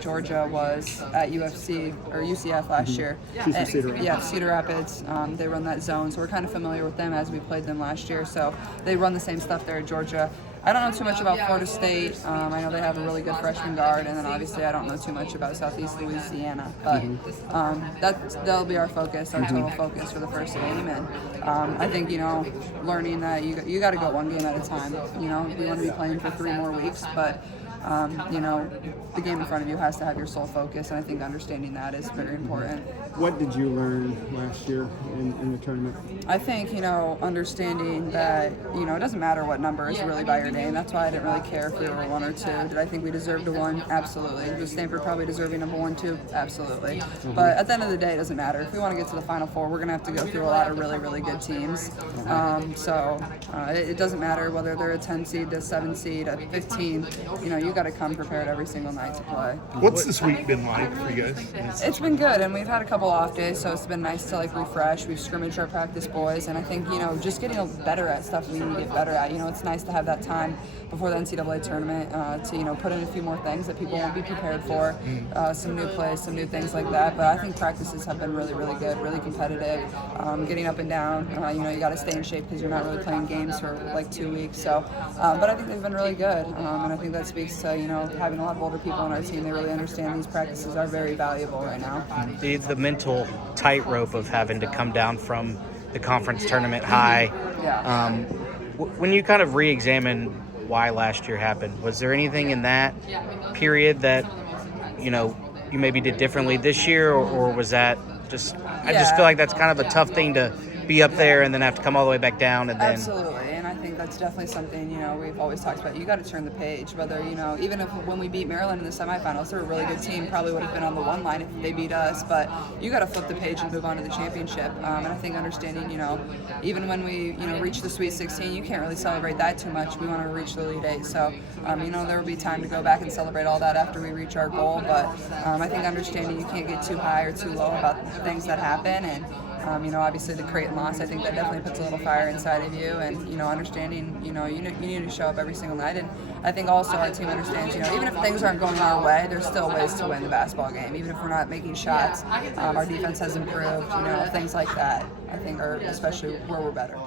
Georgia was at UFC or UCF last year. She's from Cedar Rapids. Yeah, Cedar Rapids. They run that zone, so we're kind of familiar with them as we played them last year. So they run the same stuff there at Georgia. I don't know too much about Florida State. I know they have a really good freshman guard, and then obviously I don't know too much about Southeast Louisiana. But that'll be our focus, our total focus for the first game. And I think learning that you got to go one game at a time. We want to be playing for 3 more weeks, but the game in front of you has to have your sole focus, and I think understanding that is very important. What did you learn last year in the tournament? I think, understanding that, it doesn't matter what number is really by your name. That's why I didn't really care if we were 1 or 2. Did I think we deserved a 1? Absolutely. Was Stanford probably deserving number 1, 2? Absolutely. But at the end of the day, it doesn't matter. If we want to get to the Final Four, we're going to have to go through a lot of really, really good teams. It doesn't matter whether they're a 10 seed, a 7 seed, a 15. You got to come prepared every single night to play. What's this week been like for you guys? It's been good, and we've had a couple off days, so it's been nice to refresh. We've scrimmaged our practice boys, and I think just getting better at stuff we need to get better at. It's nice to have that time before the NCAA tournament to put in a few more things that people won't be prepared for, some new plays, some new things like that. But I think practices have been really, really good, really competitive. Getting up and down, you got to stay in shape because you're not really playing games for 2 weeks. So, but I think they've been really good, and I think that speaks to having a lot of older people on our team. They really understand these practices are very valuable right now. The mental tightrope of having to come down from the conference tournament high. Yeah. When you kind of re-examine why last year happened, was there anything in that period that you maybe did differently this year, or was that just? I just feel like that's kind of a tough thing to be up there and then have to come all the way back down, and then absolutely. And I think that's definitely something we've always talked about. You got to turn the page. Whether even if when we beat Maryland in the semifinals, they're a really good team. Probably would have been on the 1 line if they beat us. But you got to flip the page and move on to the championship. And I think understanding even when we reach the Sweet 16, you can't really celebrate that too much. We want to reach the Elite 8. So there will be time to go back and celebrate all that after we reach our goal. But I think understanding you can't get too high or too low about things that happen. And obviously the Creighton loss, I think that definitely puts a little fire inside of you, and understanding you need to show up every single night. And I think also our team understands even if things aren't going our way, there's still ways to win the basketball game. Even if we're not making shots, our defense has improved. Things like that I think are especially where we're better.